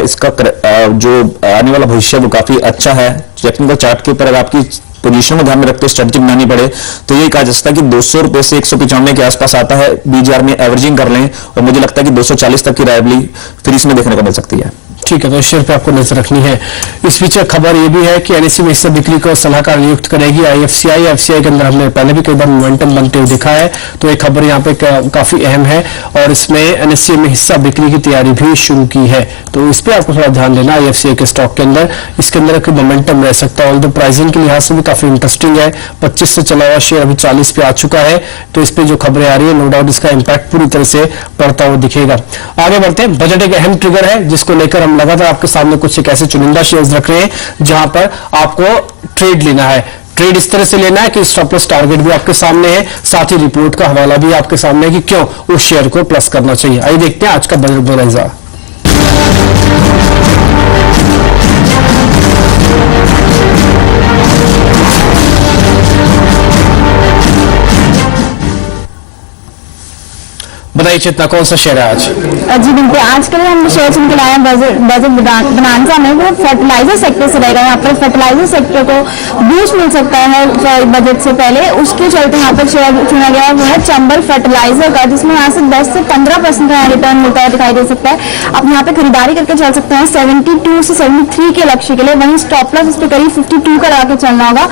इसका जो आने वाला भविष्य वो काफी अच्छा है। टेक्निकल चार्ट के ऊपर अगर आपकी पोजीशन को ध्यान में रखते हुए स्ट्रेटजी बनानी पड़े तो ये कहा जा सकता है कि 200 रुपए से 195 के आसपास आता है, बीजीआर में एवरेजिंग कर लें और मुझे लगता है कि 240 तक की राइवली फिर इसमें देखने को मिल सकती है। ठीक है, तो इस शेयर पे आपको नजर रखनी है। इस बीच खबर ये भी है कि एनएससी में हिस्सा बिक्री को सलाहकार नियुक्त करेगी आईएफसीआई। एफसीआई के अंदर हमने पहले भी कई बार मोमेंटम बनते हुए दिखा है, तो एक खबर यहाँ पे काफी अहम है और इसमें एनएससी में हिस्सा बिक्री की तैयारी भी शुरू की है, तो इस पे आपको थोड़ा ध्यान देना आईएफसीआई के स्टॉक के अंदर। इसके अंदर मोमेंटम रह सकता है, ऑल्दो प्राइसिंग के लिहाज से भी काफी इंटरेस्टिंग है। 25 से चला हुआ शेयर अभी 40 पे आ चुका है, तो इस पे जो खबरें आ रही है नो डाउट इसका इंपैक्ट पूरी तरह से पड़ता हुआ दिखेगा। आगे बढ़ते हैं, बजट एक अहम ट्रिगर है जिसको लेकर हम लगातार आपके सामने कुछ एक ऐसे चुनिंदा शेयर्स रख रहे हैं जहां पर आपको ट्रेड लेना है। ट्रेड इस तरह से लेना है कि स्टॉप लॉस टारगेट भी आपके सामने है, साथ ही रिपोर्ट का हवाला भी आपके सामने है कि क्यों उस शेयर को प्लस करना चाहिए। आइए देखते हैं आज का बजट बनाइजा। बताइए चेतना, कौन सा शेयर है आज? जी बिल्कुल, आज के लिए हमने शेयर चुन के लाया बजट बनाना में वो फर्टिलाइजर सेक्टर से रहेगा। यहाँ पर फर्टिलाइजर सेक्टर को बूस्ट मिल सकता है बजट से पहले, उसके चलते यहाँ पर शेयर चुना गया वो है चंबल फर्टिलाइजर का, जिसमें यहाँ से 10 से 15% का रिटर्न मिलता है दिखाई दे सकता है। आप यहाँ पे खरीदारी करके चल सकते हैं 72 से 73 के लक्ष्य के लिए, वहीं स्टॉप लॉस इस पर करीब 52 का लगा के चलना होगा।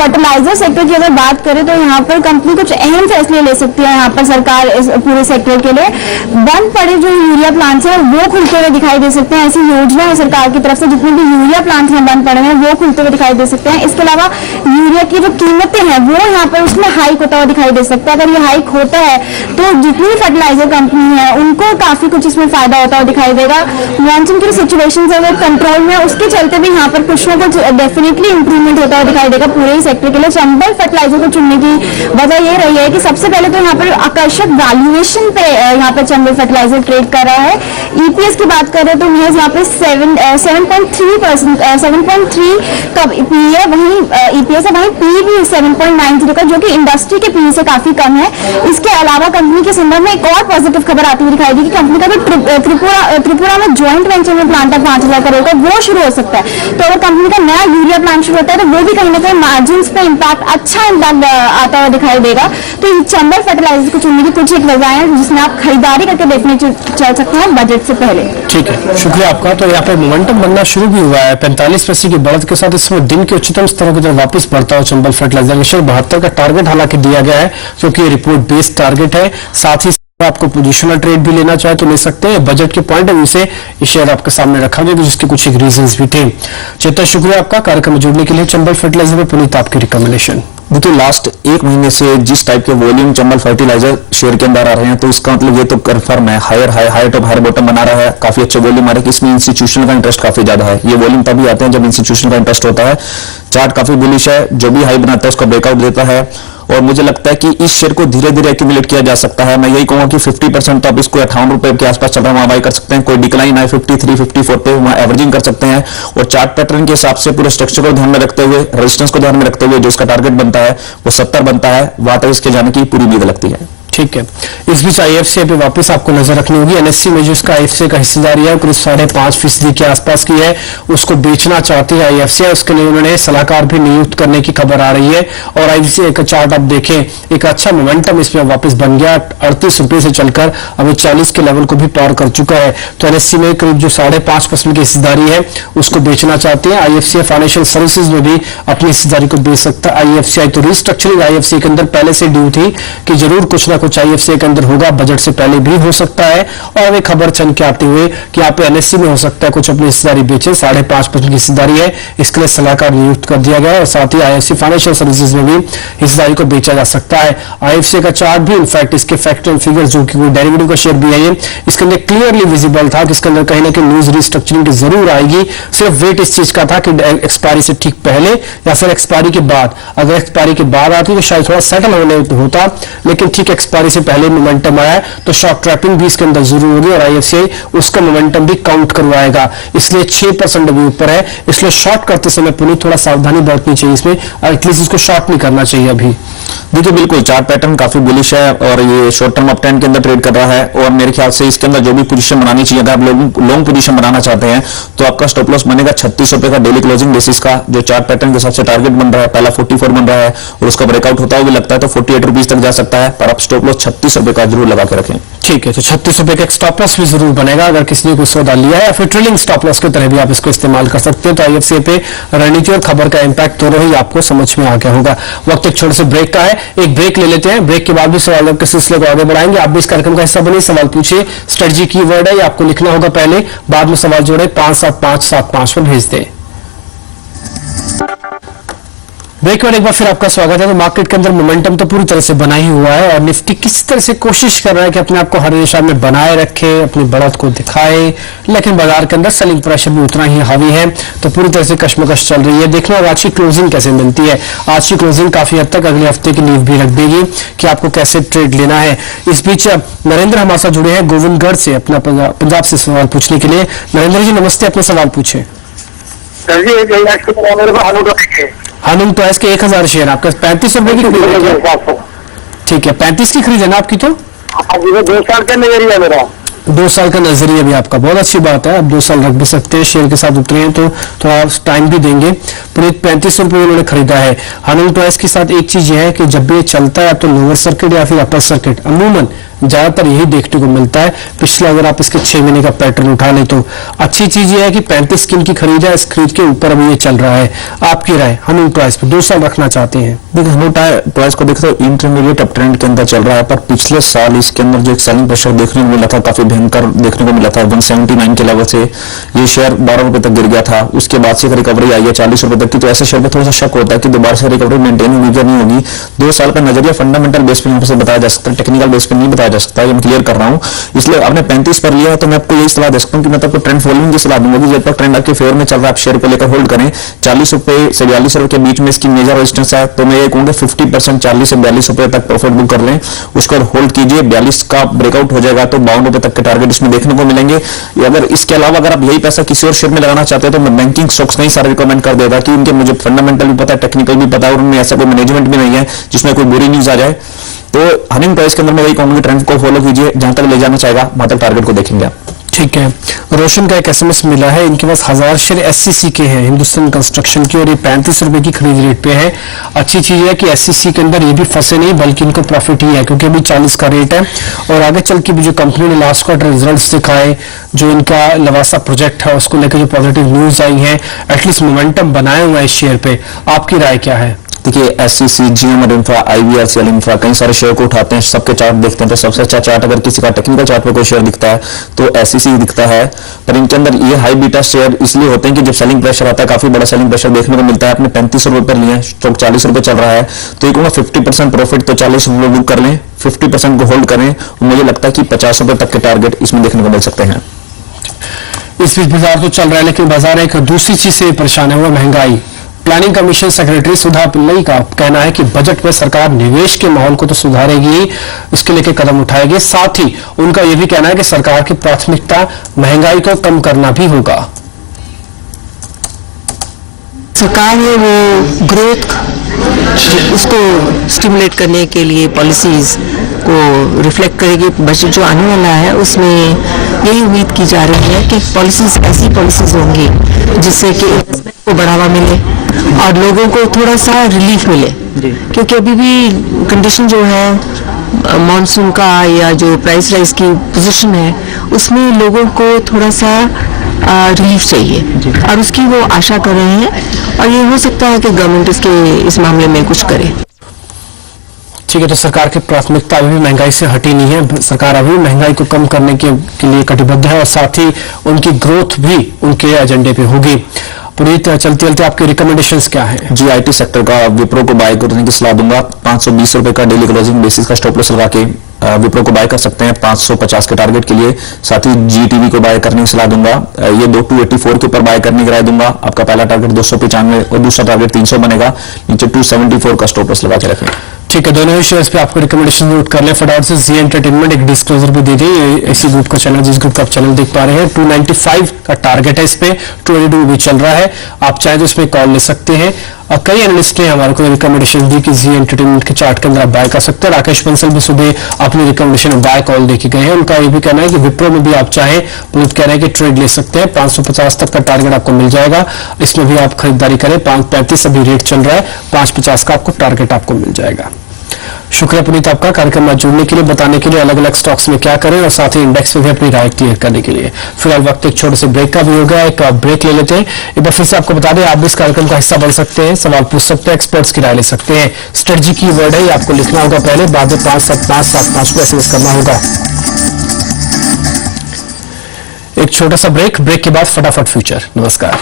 फर्टिलाइजर सेक्टर की अगर बात करें तो यहाँ पर कंपनी कुछ अहम फैसले ले सकती है। यहाँ पर सरकार इस पूरे सेक्टर के लिए बंद पड़े जो यूरिया प्लांट्स हैं वो खुलते हुए दिखाई दे सकते हैं। ऐसी योजना है सरकार की तरफ से, जितने भी यूरिया प्लांट्स हैं बंद पड़े हैं वो खुलते हुए दिखाई दे सकते हैं। इसके अलावा यूरिया की जो कीमतें हैं वो यहाँ पर उसमें हाइक होता हुआ दिखाई दे सकता है। अगर ये हाइक होता है तो जितनी भी फर्टिलाइजर कंपनी है उनको काफी कुछ इसमें फायदा होता हुआ दिखाई देगा। मॉनसून की सिचुएशन है वो कंट्रोल में, उसके चलते भी यहाँ पर कुछ ना कुछ डेफिनेटली इंप्रूवमेंट होता हुआ दिखाई देगा पूरे ही सेक्टर के लिए। चंबल फर्टिलाइजर को चुनने की वजह ये रही है कि सबसे पहले तो यहाँ पर आकर्षक वैल्यूएशन पे यहाँ पर चंबल फर्टिलाइजर ट्रेड कर रहा है। ईपीएस की बात करें तो यहाँ पे 7.3 का पी है, वहीं ईपीएस है, वहीं पी भी 7.90 का, जो कि इंडस्ट्री के पी से काफी कम है। इसके अलावा कंपनी के संदर्भ में एक और पॉजिटिव खबर आती हुई दिखाई दी कि कंपनी का जो त्रिपुरा में ज्वाइंट वेंचर में प्लांट है 5,000 करोड़ का, वो शुरू हो सकता है। तो अगर कंपनी का नया यूरिया प्लांट शुरू होता है तो वो भी कहीं ना कहीं मार्जिन पे अच्छा इम्पैक्ट आता हुआ दिखाई देगा। तो चंबल फर्टिलाइजर को चुनने की कुछ एक वजह है जिसमें आप खरीदारी करके देखने चल सकते हैं बजट से पहले। ठीक है, शुक्रिया आपका। तो यहाँ पे मोमेंटम बनना शुरू भी हुआ है 45% की बढ़त के साथ, इसमें दिन के उच्चतम स्तरों की तरफ वापस बढ़ता हो चंबल फर्टिलाइजर का शेयर। 72 का टारगेट हालांकि दिया गया है क्योंकि रिपोर्ट बेस्ड टारगेट है। साथ ही आपको पोजिशनल ट्रेड भी लेना चाहे तो ले सकते हैं। बजट के पॉइंट ऑफ व्यू से ये शेयर आपके सामने रखा गया जिसके कुछ एक रीजंस भी थे। चेतना, शुक्रिया आपका कार्यक्रम में जुड़ने के लिए। चंबल फर्टिलाइजर में पुनीत आपकी रिकमेंडेशन। देखिए, लास्ट एक महीने से जिस टाइप के वॉल्यूम चंबल फर्टिलाइजर शेयर के अंदर आ रहे हैं तो इसका मतलब ये तो कंफर्म है हायर टॉप हायर बॉटम बना रहा है, काफी अच्छे वॉल्यूम आ रहे हैं। इसमें इंस्टीट्यूशनल का इंटरेस्ट काफी ज्यादा है। ये वॉल्यूम तभी आते हैं जब इंस्टीट्यूशनल का इंटरेस्ट होता है। चार्ट काफी बुलिश है, जो भी हाई बनाता है उसका ब्रेकआउट देता है और मुझे लगता है कि इस शेयर को धीरे धीरे एक्यूमुलेट किया जा सकता है। मैं यही कहूंगा कि 50% तो आप इसको 58 रुपए के आसपास चल रहा है वहां बाई कर सकते हैं। कोई डिक्लाइन आए 53, 54 पे वहां एवरेजिंग कर सकते हैं और चार्ट पैटर्न के हिसाब से पूरे स्ट्रक्चर को ध्यान में रखते हुए, रेजिस्टेंस को ध्यान में रखते हुए जो इसका टारगेट बनता है वो 70 बनता है। वहां तक इसके जाने की पूरी उम्मीद लगती है। ठीक है, इस बीच आईएफसीआई पे वापस आपको नजर रखनी होगी। एनएससी में जो इसका आईएफसीआई का हिस्सेदारी है करीब 5.5% के आसपास की है, उसको बेचना चाहती है आईएफसीआई। उसके लिए उन्होंने सलाहकार भी नियुक्त करने की खबर आ रही है और आईएफसीआई का चार्ट आप देखें, एक अच्छा मोमेंटम इसमें वापस बन गया। 38 रुपए से चलकर अभी 40 के लेवल को भी पार कर चुका है। तो एनएससी में करीब जो 5.5% की हिस्सेदारी है उसको बेचना चाहते हैं। आईएफसीआई फाइनेंशियल सर्विसेज में भी अपनी हिस्सेदारी को बेच सकता है आईएफसीआई। तो रिस्ट्रक्चरिंग आईएफसीआई के अंदर पहले से ड्यू थी कि जरूर कुछ ना कुछ आईएफसीआई के अंदर होगा, बजट से पहले भी हो सकता है। और एक खबर चल के आते हुए कि आप एनएससी में हो सकता है कुछ अपनी हिस्सेदारी बेचे, 5.5% की हिस्सेदारी है, इसके लिए सलाहकार नियुक्त कर दिया गया है और साथ ही आईएफसी फाइनेंशियल सर्विसेज में भी हिस्सेदारी को बेचा जा सकता है। आईएफसीआई का चार्ट भी इनफैक्ट इसके फैक्ट एंड फिगर जो कि डेरिवेटिव का शेयर भी है इसके अंदर क्लियरली विजिबल था कि इसके अंदर कहीं ना कहीं न्यूज रिस्ट्रक्चरिंग जरूर आएगी। सिर्फ वेट इस चीज का था कि एक्सपायरी से ठीक पहले या फिर एक्सपायरी के बाद। अगर एक्सपायरी के बाद आती तो शायद थोड़ा सेटल होने होता, लेकिन ठीक एक्सपायरी से पहले मोमेंटम आया तो शॉर्ट ट्रैपिंग भी इसके अंदर जरूर होगी और आईएफसीआई उसका मोमेंटम भी काउंट करवाएगा। इसलिए 6% अभी ऊपर है, इसलिए शॉर्ट करते समय पुनीत थोड़ा सावधानी बरतनी चाहिए इसमें, एटलीस्ट इसको शॉर्ट नहीं करना चाहिए अभी। देखिए बिल्कुल चार्ट पैटर्न काफी बुलिश है और ये शॉर्ट टर्म अप ट्रेंड के अंदर ट्रेड कर रहा है और मेरे ख्याल से इसके अंदर जो भी पोजीशन बनानी चाहिए, अगर आप लॉन्ग पोजीशन बनाना चाहते हैं तो आपका स्टॉप लॉस बनेगा 36 रुपए का डेली क्लोजिंग बेसिस का, जो चार्ट पैटर्न के हिसाब से टारगेट बन रहा है। पहला 44 बन रहा है और उसका ब्रेकआउट होता हुआ भी लगता है तो 48 रुपीज तक जा सकता है, पर आप स्टॉप लॉस 36 रुपए का जरूर लगा के रखें। ठीक है, तो 36 रुपए का एक स्टॉप लॉस भी जरूर बनेगा अगर किसी ने कोई सौदा लिया है, या फिर ट्रेलिंग स्टॉप लॉस की तरह भी आप इसको इस्तेमाल कर सकते हैं। तो आईएफसीआई पे रणनीति और खबर का इंपैक्ट दोनों ही आपको समझ में आ गया होगा। वक्त एक छोटे से ब्रेक का है, एक ब्रेक ले लेते हैं, ब्रेक के बाद भी सवाल के सिलसिले को आगे बढ़ाएंगे। आप भी इस कार्यक्रम का हिस्सा बनिए, सवाल पूछिए, स्ट्रेटजी की वर्ड है, ये आपको लिखना होगा पहले, बाद में सवाल जोड़े 57575 पर भेज दें। ब्रेक में एक बार फिर आपका स्वागत है। तो मार्केट के अंदर मोमेंटम तो पूरी तरह से बना ही हुआ है और निफ्टी किसी तरह से कोशिश कर रहा है कि अपने आप को हर दिशा में बनाए रखे, अपनी बढ़त को दिखाए, लेकिन बाजार के अंदर सेलिंग प्रेशर भी उतना ही हावी है, तो पूरी तरह से कशमकश चल रही है। देखना होगा आज की क्लोजिंग कैसे मिलती है। आज की क्लोजिंग काफी हद तक अगले हफ्ते की नींव भी रख देगी कि आपको कैसे ट्रेड लेना है। इस बीच नरेंद्र हमारे साथ जुड़े हैं गोविंदगढ़ से अपना पंजाब से सवाल पूछने के लिए। नरेंद्र जी नमस्ते, अपना सवाल पूछे। हानुम टॉयज के 1000 शेयर आपका 35 रुपए की खरीद है। ठीक है, 35 की खरीद है ना आपकी? तो 2 साल का नजरिया मेरा, 2 साल का नजरिया भी आपका, बहुत अच्छी बात है। आप 2 साल रख भी सकते हैं, शेयर के साथ उतरे हैं तो थोड़ा टाइम भी देंगे। पुनीत 35 रुपए उन्होंने खरीदा है। हानुम टॉयज के साथ एक चीज ये है कि जब भी ये चलता है तो लोअर सर्किट या फिर अपर सर्किट अमूमन ज्यादातर यही देखने को मिलता है। पिछले अगर आप इसके 6 महीने का पैटर्न उठा लें तो अच्छी चीज ये है कि 35 की इनकी खरीद है, इस खरीद के ऊपर अभी ये चल रहा है। आपकी राय हनुम टॉयज पे 2 साल रखना चाहते हैं? देखिए हनुम टॉयज को देखते हो इंटरमीडिएट अप ट्रेंड के अंदर चल रहा है, पर पिछले साल इसके अंदर जो एक सेलिंग प्रेशर देखने को मिला था काफी भयंकर देखने को मिला था। 179 के लेवल से ये शेयर 12 रुपए तक गिर गया था, उसके बाद से रिकवरी आई है 40 रुपए तक की। तो ऐसे शेयर पर थोड़ा सा शक होता है कि दोबारा से रिकवरी मेंटेन होगी या नहीं होगी। 2 साल का नजरिया फंडामेंटल बेस पे यहाँ से बताया जा सकता है, टेक्निकल बेस पे नहीं बताया जा सकता, ये मैं क्लियर कर रहा हूँ। इसलिए आपने 35 पर लिया है तो मैं आपको यही सलाह दे सकता हूँ कि मैं आपको ट्रेंड फॉलोइंग की सलाह दूंगा कि जब तक ट्रेंड आपके फेवर में चल रहा है आप शेयर को लेकर होल्ड करें। 40 रुपए से 42 रुपए के बीच में इसकी मेजर रेजिस्टेंस है, तो मैं ये कहूंगा 50% 40 से 42 रुपए तक प्रॉफिट बुक कर लें, उसको होल्ड कीजिए। 42 का ब्रेकआउट हो जाएगा तो 52 रुपए तक के टारगेट इसमें देखने को मिलेंगे। अगर इसके अलावा अगर आप यही पैसा किसी और शेयर में लगाना चाहते हैं तो मैं बैंकिंग स्टॉक्स कई सारे रिकमेंड कर देगा कि उनके मुझे फंडामेंटल भी पता है, टेक्निकल भी पता है और उनमें ऐसा कोई मैनेजमेंट भी नहीं है जिसमें कोई बुरी न्यूज आ जाए। तो हनिंग प्राइस के अंदर मैं यही कहूंगा ट्रेंड को फॉलो कीजिए, जहां तक ले जाना चाहेगा वहां तक टारगेट को देखेंगे आप। ठीक है, रोशन का एक एसएमएस मिला है, इनके पास 1000 शेयर एससीसी के हैं हिंदुस्तान कंस्ट्रक्शन की और ये 35 रुपए की खरीद रेट पे है। अच्छी चीज है कि एससीसी के अंदर ये भी फंसे नहीं बल्कि इनको प्रॉफिट ही है क्योंकि अभी 40 का रेट है और आगे चल के भी जो कंपनी ने लास्ट क्वार्टर रिजल्ट्स दिखाए, जो इनका लवासा प्रोजेक्ट है उसको लेकर जो पॉजिटिव न्यूज आई है, एटलीस्ट मोमेंटम बनाए हुआ है इस शेयर पे। आपकी राय क्या है? देखिए एससीसी, जीएमआर इंफ्रा, आईवीआरसीएल इंफ्रा कई सारे शेयर को उठाते हैं, सबके चार्ट देखते हैं तो सबसे अच्छा चार्ट अगर किसी का टेक्निकल चार्ट पे कोई शेयर दिखता है तो एससीसी दिखता है। पर इनके अंदर ये हाई बीटा शेयर इसलिए होते हैं कि जब सेलिंग प्रेशर आता है काफी बड़ा सेलिंग प्रेशर देखने को मिलता है। आपने 35 रुपए पर लिए, स्टॉक 40 रुपए चल रहा है तो ये कहूंगा 50% प्रॉफिट तो 40 रुपए बुक कर लें, 50% को होल्ड करें और मुझे लगता है कि 50 रुपए तक के टारगेट इसमें देखने को मिल सकते हैं। इस बीच बाजार तो चल रहा है लेकिन बाजार एक दूसरी चीज से परेशान है, वो महंगाई। प्लानिंग कमीशन सेक्रेटरी सुधा पिल्लई का कहना है कि बजट में सरकार निवेश के माहौल को तो सुधारेगी, इसके लेके कदम उठाएगी। साथ ही उनका यह भी कहना है कि सरकार की प्राथमिकता महंगाई को कम करना भी होगा। सरकार है वो ग्रोथ उसको स्टिमुलेट करने के लिए पॉलिसीज को रिफ्लेक्ट करेगी। बजट जो आने वाला है उसमें यही उम्मीद की जा रही है कि ऐसी पॉलिसीज होंगी जिससे कि इन्वेस्टमेंट को बढ़ावा मिले और लोगों को थोड़ा सा रिलीफ मिले, क्योंकि अभी भी कंडीशन जो है मॉनसून का या जो प्राइस राइज की पोजीशन है उसमें लोगों को थोड़ा सा रिलीफ चाहिए और उसकी वो आशा कर रहे हैं और ये हो सकता है कि गवर्नमेंट इस मामले में कुछ करे। ठीक है, तो सरकार की प्राथमिकता अभी भी महंगाई से हटी नहीं है, सरकार अभी महंगाई को कम करने के लिए कटिबद्ध है और साथ ही उनकी ग्रोथ भी उनके एजेंडे पे होगी। पुनीत चलते चलते आपके रिकमेंडेशंस क्या है? जी आईटी सेक्टर का विप्रो को बाय करने की सलाह दूंगा। 520 रुपए का डेली क्लोजिंग बेसिस का स्टॉप लॉस लगा के विप्रो को बाय कर सकते हैं 550 के टारगेट के लिए। साथ ही जीटीवी को बाय करने की सलाह दूंगा, ये 284 के ऊपर बाय करने की राय दूंगा। आपका पहला टारगेट 295 और दूसरा टारगेट 300 बनेगा, नीचे 274 का स्टॉप लॉस लगा के रखें। ठीक है, दोनों ही शेयर्स पे आपको रिकमेंडेशन नोट कर ले फटाफट से। जी एंटरटेनमेंट एक डिस्क्लोजर भी दे दिए, इसी ग्रुप का चैनल, जिस ग्रुप का आप चैनल देख पा रहे हैं 295 का टारगेट है, इस पे 282 भी चल रहा है। आप चाहे तो इसमें कॉल ले सकते हैं। कई एनालिस्ट ने हमारे को रिकमेंडेशन दी कि जी एंटरटेनमेंट के चार्ट के अंदर आप बाय कर सकते हैं। राकेश बंसल भी सुबह अपनी रिकमेंडेशन बाय कॉल देके गए हैं। उनका ये भी कहना है कि विप्रो में भी आप चाहें पुनीत कह रहे हैं कि ट्रेड ले सकते हैं। 550 तक का टारगेट आपको मिल जाएगा, इसमें भी आप खरीदारी करें। 535 अभी रेट चल रहा है, 550 का आपको टारगेट आपको मिल जाएगा। शुक्रिया पुनीत आपका कार्यक्रम में जुड़ने के लिए, बताने के लिए अलग अलग स्टॉक्स में क्या करें और साथ ही इंडेक्स में भी अपनी राय क्लियर करने के लिए। फिलहाल वक्त एक छोटे से ब्रेक का भी हो गया, एक ब्रेक ले लेते हैं। एक बार फिर से आपको बता दें, आप भी इस कार्यक्रम का हिस्सा बन सकते हैं, सवाल पूछ सकते हैं, एक्सपर्ट्स की राय ले सकते हैं। स्ट्रेटजी की वर्ड है, ये आपको लिखना होगा पहले, बाद में 57575 को SMS करना होगा। एक छोटा सा ब्रेक के बाद फटाफट फ्यूचर। नमस्कार।